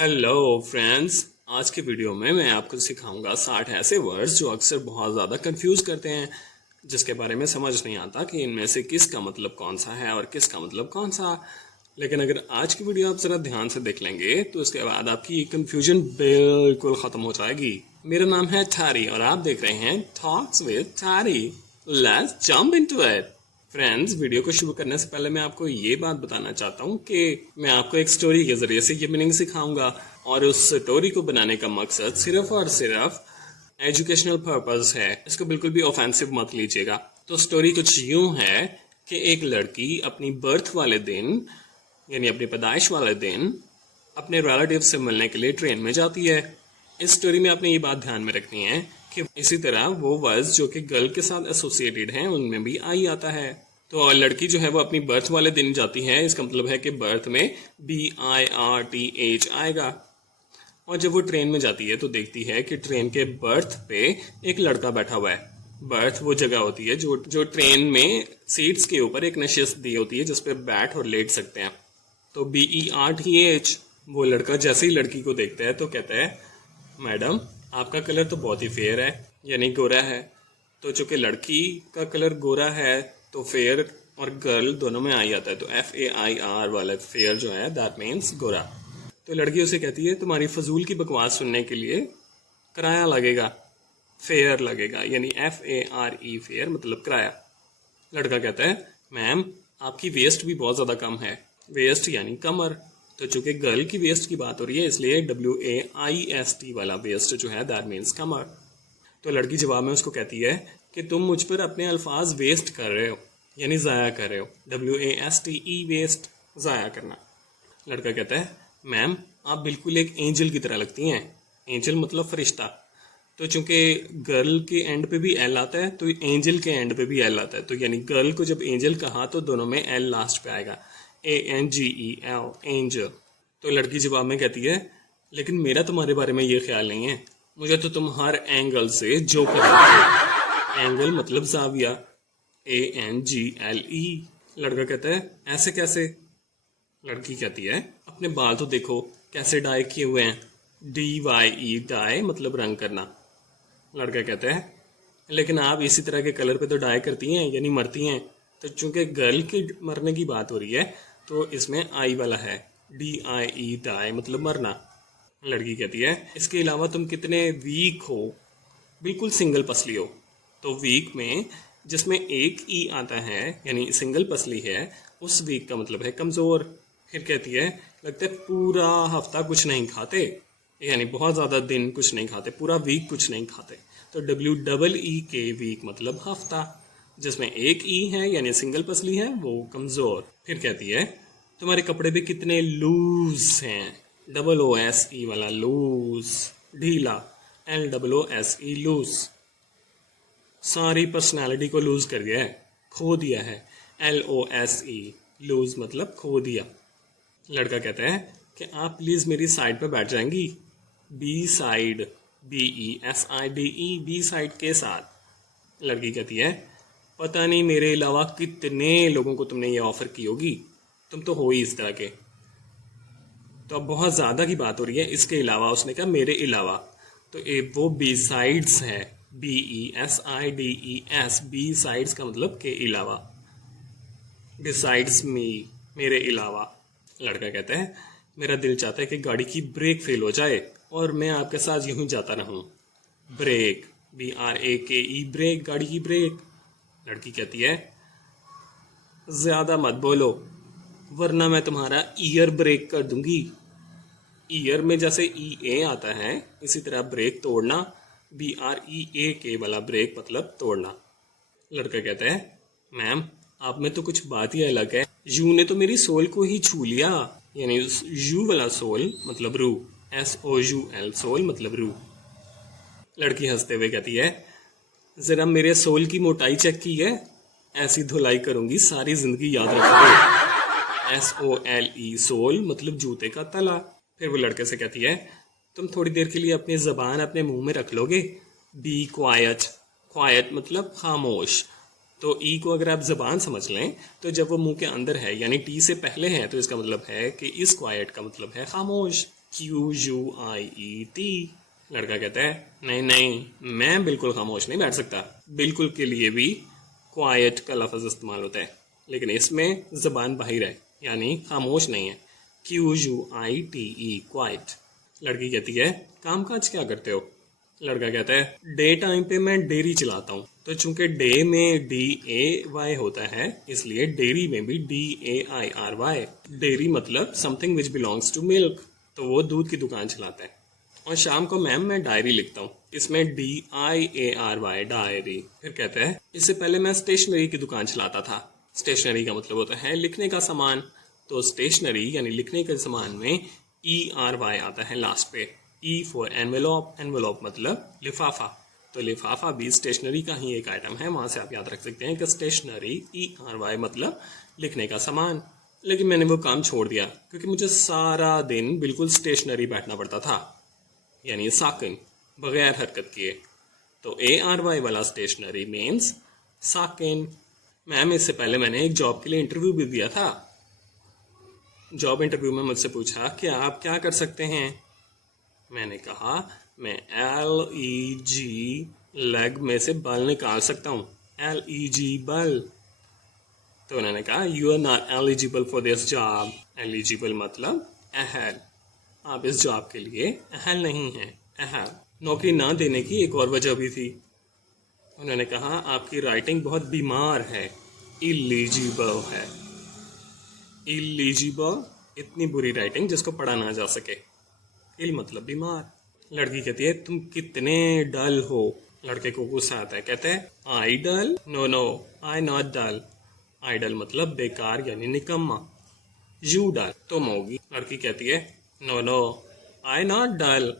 Hello friends, आज के video में मैं आपको सिखाऊंगा 60 ऐसे वर्ड्स जो अक्सर बहुत ज़्यादा कंफ्यूज करते हैं, जिसके बारे में समझ नहीं आता कि इनमें से किसका मतलब कौन सा है और किसका मतलब कौन सा। लेकिन अगर आज की वीडियो आप ज़रा ध्यान से देख लेंगे तो इसके बाद आपकी ये कंफ्यूजन बिल्कुल ख़त्म हो जाएगी। मेरा नाम है थारी और आप देख रहे हैं टॉक्स विद थारी। Let's jump into it. Friends, video को शुरू करने से पहले मैं आपको ये बात बताना चाहता हूँ कि मैं आपको एक स्टोरी के जरिए से ये मीनिंग सिखाऊंगा और उस स्टोरी को बनाने का मकसद सिर्फ और सिर्फ एजुकेशनल पर्पस है। इसको बिल्कुल भी ऑफेंसिव मत लीजिएगा। तो स्टोरी कुछ यूं है कि एक लड़की अपनी बर्थ वाले दिन यानी अपनी पैदाइश वाले दिन अपने रिलेटिव से मिलने के लिए ट्रेन में जाती है। इस स्टोरी में आपने ये बात ध्यान में रखनी है कि इसी तरह वो वर्ड्स जो कि गर्ल के साथ एसोसिएटेड हैं उनमें भी आई आता है। तो लड़की जो है वो अपनी बर्थ वाले दिन जाती है, इसका मतलब है कि बर्थ में BIRTH आएगा। और जब वो ट्रेन में जाती है तो देखती है कि ट्रेन के बर्थ पे एक लड़का बैठा हुआ है। बर्थ वो जगह होती है जो ट्रेन में सीट्स के ऊपर एक नशिस्त दी होती है जिस पे बैठ और लेट सकते हैं। तो BERTH वो लड़का जैसे ही लड़की को देखता है तो कहता है, मैडम आपका कलर तो बहुत ही फेयर है, यानी गोरा है। तो चूंकि लड़की का कलर गोरा है तो फेयर और गर्ल दोनों में आ जाता है, तो FAIR वाला फेयर जो है दैट मीन्स गोरा। तो लड़की उसे कहती है, तुम्हारी फजूल की बकवास सुनने के लिए किराया लगेगा, फेयर लगेगा, यानी FARE फेयर मतलब किराया। लड़का कहता है, मैम आपकी वेस्ट भी बहुत ज़्यादा कम है। वेस्ट यानी कमर। तो चूंकि गर्ल की वेस्ट की बात हो रही है इसलिए WAIST वाला वेस्ट जो है दैट मीन्स कमर। तो लड़की जवाब में उसको कहती है कि तुम मुझ पर अपने अल्फाज वेस्ट कर रहे हो, यानी ज़ाया कर रहे हो। WASTE वेस्ट, ज़ाया करना। लड़का कहता है, मैम आप बिल्कुल एक एंजल की तरह लगती हैं। एंजल मतलब फरिश्ता। तो चूंकि गर्ल के एंड पे भी L आता है तो एंजल के एंड पे भी L आता है, तो यानी गर्ल को जब एंजल कहा तो दोनों में L लास्ट पे आएगा, ANGEL एंजल। तो लड़की जवाब में कहती है, लेकिन मेरा तुम्हारे बारे में ये ख्याल नहीं है, मुझे तो तुम हर एंगल से जो कर रहे हो। एंगल मतलब जाविया, ANGLE। लड़का कहता है, ऐसे कैसे? लड़की कहती है, अपने बाल तो देखो कैसे डाई किए हुए हैं, DYE डाई मतलब रंग करना। लड़का कहता है, लेकिन आप इसी तरह के कलर पे तो डाई करती हैं, यानी मरती हैं। तो चूंकि गर्ल की मरने की बात हो रही है तो इसमें आई वाला है, DIE डाई मतलब मरना। लड़की कहती है, इसके अलावा तुम कितने वीक हो, बिल्कुल सिंगल पसली हो। तो वीक में जिसमें एक ई आता है यानी सिंगल पसली है, उस वीक का मतलब है कमज़ोर। फिर कहती है, लगता है पूरा हफ्ता कुछ नहीं खाते, यानी बहुत ज़्यादा दिन कुछ नहीं खाते, पूरा वीक कुछ नहीं खाते। तो WEE वीक मतलब हफ्ता, जिसमें एक ई है यानी सिंगल पसली है, वो कमज़ोर। फिर कहती है, तुम्हारे कपड़े भी कितने लूज हैं, OOSE वाला लूज, ढीला, LOOSE लूज। सारी पर्सनालिटी को लूज कर दिया है, खो दिया है, LOSE लूज मतलब खो दिया। लड़का कहता है कि आप प्लीज़ मेरी साइड पे बैठ जाएंगी, beside, BESIDE beside के साथ। लड़की कहती है, पता नहीं मेरे अलावा कितने लोगों को तुमने ये ऑफर की होगी, तुम तो हो ही इस तरह के। तो अब बहुत ज़्यादा की बात हो रही है, इसके अलावा उसने कहा मेरे अलावा, तो वो बी साइड्स है, BESIDES, बी साइड्स का मतलब के अलावा, बिसाइड्स मी, मेरे अलावा। लड़का कहता है, मेरा दिल चाहता है कि गाड़ी की ब्रेक फेल हो जाए और मैं आपके साथ यूं ही जाता रहूं। ब्रेक, BRAKE ब्रेक, गाड़ी की ब्रेक। लड़की कहती है, ज़्यादा मत बोलो वरना मैं तुम्हारा ईयर ब्रेक कर दूंगी। ईयर में जैसे EA आता है इसी तरह ब्रेक तोड़ना, BREAK वाला ब्रेक मतलब तोड़ना। लड़का कहता है, मैम आप में तो कुछ बात ही अलग है, यू ने तो मेरी सोल को ही छू लिया, यानी यू वाला सोल मतलब रू, SOUL सोल मतलब रू। लड़की हंसते हुए कहती है, जरा मेरे सोल की मोटाई चेक की है, ऐसी धुलाई करूंगी सारी जिंदगी याद रखोगे। SOLE सोल मतलब जूते का तला। फिर वो लड़के से कहती है, तुम थोड़ी देर के लिए अपनी जबान अपने मुंह में रख लोगे, बी क्वाइट, क्वाइट मतलब खामोश। तो ई को अगर आप जबान समझ लें तो जब वो मुंह के अंदर है यानी टी से पहले है तो इसका मतलब है कि इस क्वाइट का मतलब है खामोश। QUIET। लड़का कहता है नहीं नहीं, मैं बिल्कुल खामोश नहीं बैठ सकता। बिल्कुल के लिए भी क्वाइट का लफ्ज़ इस्तेमाल होता है, लेकिन इसमें ज़बान बाहिर है, यानी खामोश नहीं है। QUITE, quite. लड़की कहती है काम काज क्या करते हो? लड़का कहता है डे टाइम पे मैं डेयरी चलाता हूँ। तो चूंकि डे में DAY होता है, इसलिए डेयरी में भी DAIRY। डेयरी मतलब something which belongs to milk, तो वो दूध की दुकान चलाता है। और शाम को मैम मैं डायरी लिखता हूँ, इसमें DIARY, डायरी। फिर कहता है इससे पहले मैं स्टेशनरी की दुकान चलाता था। स्टेशनरी का मतलब होता है लिखने का सामान, तो स्टेशनरी यानी लिखने के सामान में ERY आता है लास्ट पे। E फॉर एनवेलॉप, एनवेलॉप मतलब लिफाफा, तो लिफाफा भी स्टेशनरी का ही एक आइटम है। वहां से आप याद रख सकते हैं कि स्टेशनरी ERY मतलब लिखने का सामान। लेकिन मैंने वो काम छोड़ दिया क्योंकि मुझे सारा दिन बिल्कुल स्टेशनरी बैठना पड़ता था, यानी साकिन, बगैर हरकत किए। तो ARY वाला स्टेशनरी मीन्स साकिन। मैम इससे पहले मैंने एक जॉब के लिए इंटरव्यू भी दिया था। जॉब इंटरव्यू में मुझसे पूछा कि आप क्या कर सकते हैं। मैंने कहा मैं LEG, लेग में से बल निकाल सकता हूँ, LEG बल। तो उन्होंने कहा you are not eligible for this job. Eligible मतलब अहल, आप इस जॉब के लिए अहल नहीं हैं। अहल। नौकरी ना देने की एक और वजह भी थी। उन्होंने कहा आपकी राइटिंग बहुत बीमार है, इलीजिबल है। इलीजिबल, इतनी बुरी राइटिंग जिसको पढ़ा ना जा सके। इल मतलब बीमार। लड़की कहती है तुम कितने डल हो। लड़के को गुस्सा आता है, कहते हैं आई डल, no no I not dull. आई डल मतलब बेकार यानी निकम्मा। यू डल तुम होगी। लड़की कहती है no no I not dull,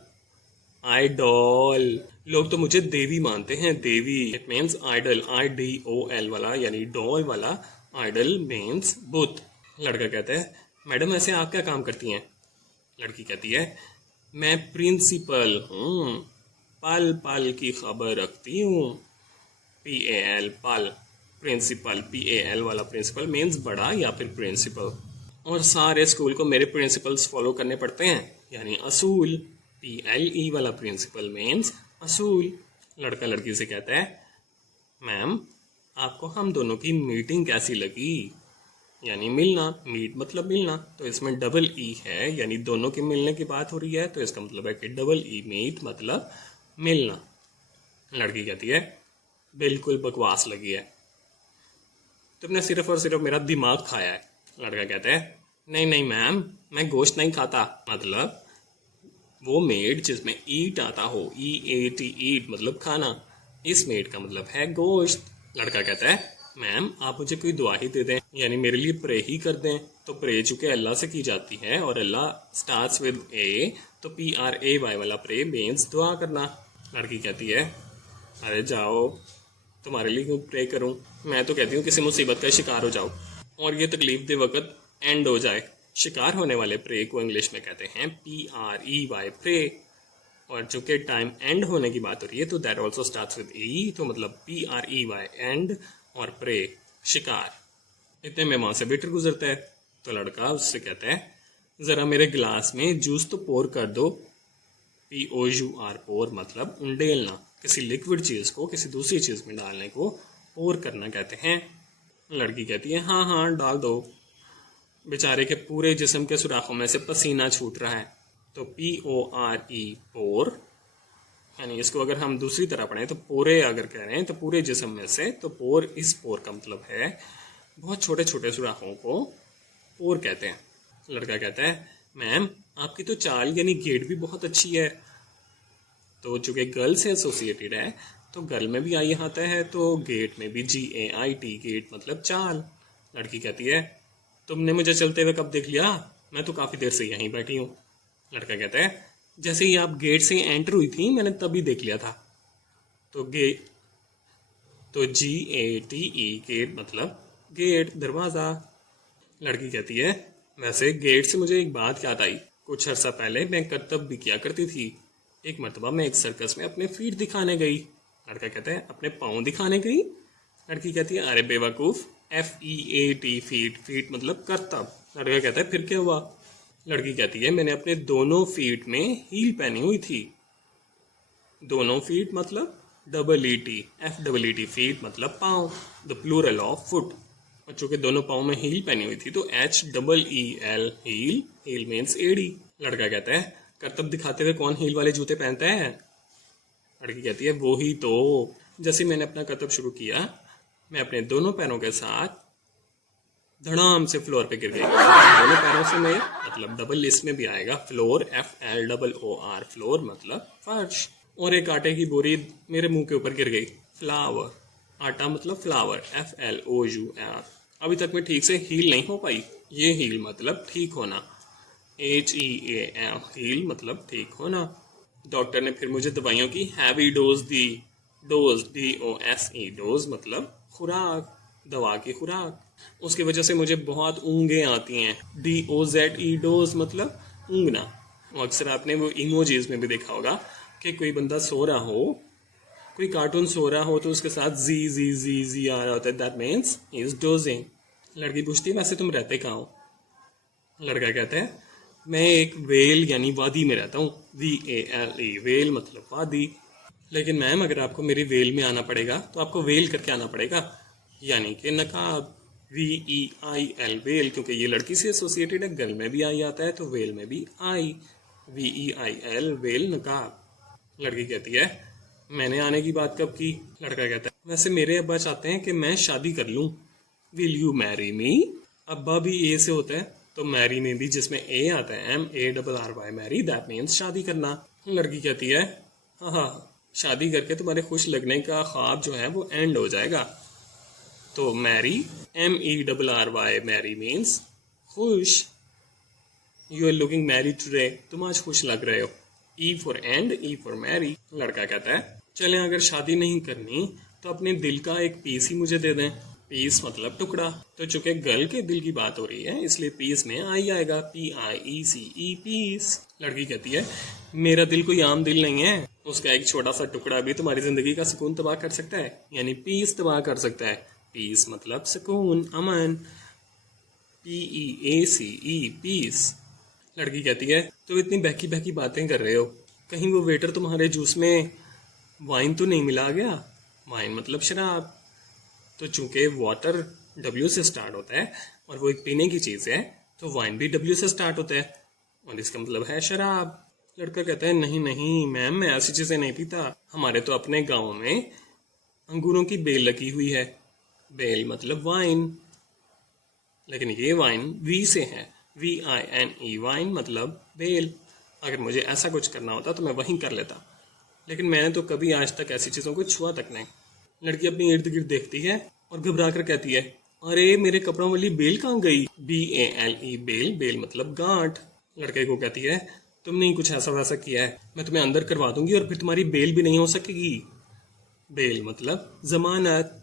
I doll. लोग तो मुझे देवी मानते हैं, देवी। इट मीन्स आइडल, IDOL वाला यानी डॉल वाला। आइडल मीन्स बुत। लड़का कहता है मैडम ऐसे आप क्या काम करती हैं? लड़की कहती है मैं प्रिंसिपल हूँ, पल पल की खबर रखती हूँ। PAL पल, प्रिंसिपल PAL वाला प्रिंसिपल मीन्स बड़ा या फिर प्रिंसिपल। और सारे स्कूल को मेरे प्रिंसिपल्स फॉलो करने पड़ते हैं, यानी असूल। PLE वाला प्रिंसिपल मीन्स असूल। लड़का लड़की से कहता है मैम आपको हम दोनों की मीटिंग कैसी लगी? यानी मिलना, मीट मतलब मिलना, तो इसमें डबल E है, यानी दोनों के मिलने की बात हो रही है, तो इसका मतलब है कि डबल E, मीट मतलब मिलना। लड़की कहती है बिल्कुल बकवास लगी है, तुमने सिर्फ और सिर्फ मेरा दिमाग खाया है। लड़का कहता है नहीं नहीं मैम मैं गोश्त नहीं खाता। मतलब वो मीट जिसमें ईट आता हो, EAT, ईट मतलब खाना, इस मीट का मतलब है गोश्त। लड़का कहता है मैम आप मुझे कोई दुआ ही दे दें, यानी मेरे लिए प्रे ही कर दें। तो प्रे चूंकि अल्लाह से की जाती है और अल्लाह स्टार्ट्स विद A, तो PRAY वाला प्रे मीन्स दुआ करना। लड़की कहती है अरे जाओ, तुम्हारे लिए क्यों प्रे करूं? मैं तो कहती हूँ किसी मुसीबत का शिकार हो जाओ और ये तकलीफ दे वक्त एंड हो जाए। शिकार होने वाले प्रे को इंग्लिश में कहते हैं PREY, प्रे। और चूंकि टाइम एंड होने की बात हो रही है तो that also starts with E, तो मतलब PREY, एंड, और प्रे शिकार। इतने में वहां से वेटर गुजरता है, तो लड़का उससे कहता है जरा मेरे गिलास में जूस तो पोर कर दो। POUR, पोर मतलब उंडेलना, किसी लिक्विड चीज को किसी दूसरी चीज में डालने को पोर करना कहते हैं। लड़की कहती है हाँ हाँ डाल दो। बेचारे के पूरे जिस्म के सुराखों में से पसीना छूट रहा है, तो PORE, पोर, यानी इसको अगर हम दूसरी तरह पढ़ें तो पोरे अगर कह रहे हैं तो पूरे जिस्म में से, तो पोर, इस पोर का मतलब है बहुत छोटे छोटे सुराखों को पोर कहते हैं। लड़का कहता है मैम आपकी तो चाल यानी गेट भी बहुत अच्छी है। तो चूंकि गर्ल से एसोसिएटेड है तो गर्ल में भी आई आता है, तो गेट में भी GAIT, गेट मतलब चाल। लड़की कहती है तुमने मुझे चलते हुए कब देख लिया? मैं तो काफी देर से यहीं बैठी हूँ। लड़का कहता है जैसे ही आप गेट से एंटर हुई थी मैंने तभी देख लिया था। तो GATE, गेट मतलब गेट, दरवाजा। लड़की कहती है वैसे गेट से मुझे एक बात याद आई, कुछ अर्सा पहले मैं करतब भी किया करती थी। एक मरतबा मैं एक सर्कस में अपने फीट दिखाने गई। लड़का कहता है अपने पाँव दिखाने गई? लड़की कहती है अरे बेवकूफ, FEAT, फीट, फीट मतलब करतब। लड़का कहता है फिर क्या हुआ? लड़की कहती है मैंने अपने दोनों फीट में हील पहनी हुई थी। दोनों फीट मतलब double E T, FEET, feet मतलब पाँव, द प्लूरल ऑफ फुट। और चूंकि दोनों पाँव में हील पहनी हुई थी तो HEEL, हील, हील मीन्स एड़ी। लड़का कहता है करतब दिखाते हुए कौन हील वाले जूते पहनता है? लड़की कहती है वो ही तो। जैसे मैंने अपना करतब शुरू किया मैं अपने दोनों पैरों के साथ धड़ाम से फ्लोर पे गिर गई। दोनों पैरों से मैं मतलब डबल इसमें भी आएगा फ्लोर, FLOOR, फ्लोर मतलब फर्श। और एक आटे की बोरी मेरे मुंह के ऊपर गिर गई, फ्लावर, आटा मतलब फ्लावर, FLOUR। अभी तक मैं ठीक से हील नहीं हो पाई। ये हील मतलब ठीक होना, HEAL, हील मतलब ठीक होना। डॉक्टर ने फिर मुझे दवाइयों की हैवी डोज दी, डोज DOSE, डोज मतलब खुराक, दवा की खुराक। उसकी वजह से मुझे बहुत ऊँगें आती हैं, DOZE, डोज मतलब ऊँगना। अक्सर आपने वो इमोजीज में भी देखा होगा कि कोई बंदा सो रहा हो, कोई कार्टून सो रहा हो तो उसके साथ जी आ रहा होता है, that means he is dosing. लड़की पूछती है वैसे तुम रहते कहाँ हो? लड़का कहता है मैं एक वेल यानी वादी में रहता हूँ, VALE, वेल मतलब वादी। लेकिन मैम अगर आपको मेरी वेल में आना पड़ेगा तो आपको वेल करके आना पड़ेगा, यानी कि नकाब, VEIL, वेल, क्योंकि ये लड़की से एसोसिएटेड है। गर्ल में भी आई आता है तो वेल में भी आई, VEIL, वेल नकाब। लड़की कहती है मैंने आने की बात कब की? लड़का कहता है वैसे मेरे अब्बा चाहते हैं कि मैं शादी कर लूं, विल यू मैरी मी? अब्बा भी ए से होता है तो मैरी में भी जिसमें ए आता है, MARRY, मैरी, दैट मीन्स शादी करना। लड़की कहती है हाँ, शादी करके तुम्हारे खुश लगने का ख्वाब जो है वो एंड हो जाएगा। तो मैरी, MERRY, मैरी मीन्स खुश। You are looking merry today, तुम आज खुश लग रहे हो। E for end, E for marry। लड़का कहता है चलें अगर शादी नहीं करनी तो अपने दिल का एक पीस ही मुझे दे दें। पीस मतलब टुकड़ा। तो चूंकि गर्ल के दिल की बात हो रही है इसलिए पीस में आई आएगा, PIECE, पीस। लड़की कहती है मेरा दिल कोई आम दिल नहीं है, उसका एक छोटा सा टुकड़ा भी तुम्हारी जिंदगी का सुकून तबाह कर सकता है, यानी पीस तबाह कर सकता है। पीस मतलब सुकून, अमन, PEACE, पीस। लड़की कहती है तो इतनी बहकी बहकी बातें कर रहे हो, कहीं वो वेटर तुम्हारे जूस में वाइन तो नहीं मिला गया? वाइन मतलब शराब। तो चूंकि वाटर W से स्टार्ट होता है और वो एक पीने की चीज़ है तो वाइन भी W से स्टार्ट होता है और इसका मतलब है शराब। लड़का कहता है नहीं नहीं मैम मैं ऐसी चीज़ें नहीं पीता, हमारे तो अपने गाँव में अंगूरों की बेल लगी हुई है। बेल मतलब वाइन, लेकिन ये वाइन V से है, VINE, वाइन मतलब बेल। अगर मुझे ऐसा कुछ करना होता तो मैं वहीं कर लेता, लेकिन मैंने तो कभी आज तक ऐसी चीज़ों को छुआ तक नहीं। लड़की अपनी इर्द गिर्द देखती है और घबरा कर कहती है अरे मेरे कपड़ों वाली बेल कहाँ गई? BALE, बेल, बेल मतलब गांठ। लड़के को कहती है तुमने ही कुछ ऐसा वैसा किया है, मैं तुम्हें अंदर करवा दूंगी और फिर तुम्हारी बेल भी नहीं हो सकेगी। बेल मतलब जमानत।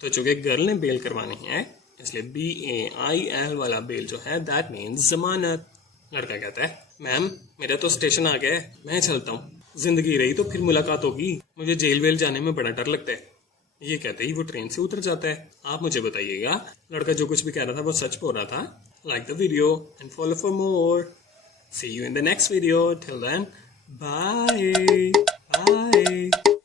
तो चूंकि गर्ल ने बेल करवानी है इसलिए BAIL वाला बेल जो है दैट मीन्स जमानत। लड़का कहता है मैम मेरा तो स्टेशन आ गया है, मैं चलता हूँ, जिंदगी रही तो फिर मुलाकात होगी, मुझे जेल वेल जाने में बड़ा डर लगता है। ये कहते ही वो ट्रेन से उतर जाता है। आप मुझे बताइएगा लड़का जो कुछ भी कह रहा था वो सच बोल रहा था? Like the video and follow for more. See you in the next video, till then bye bye.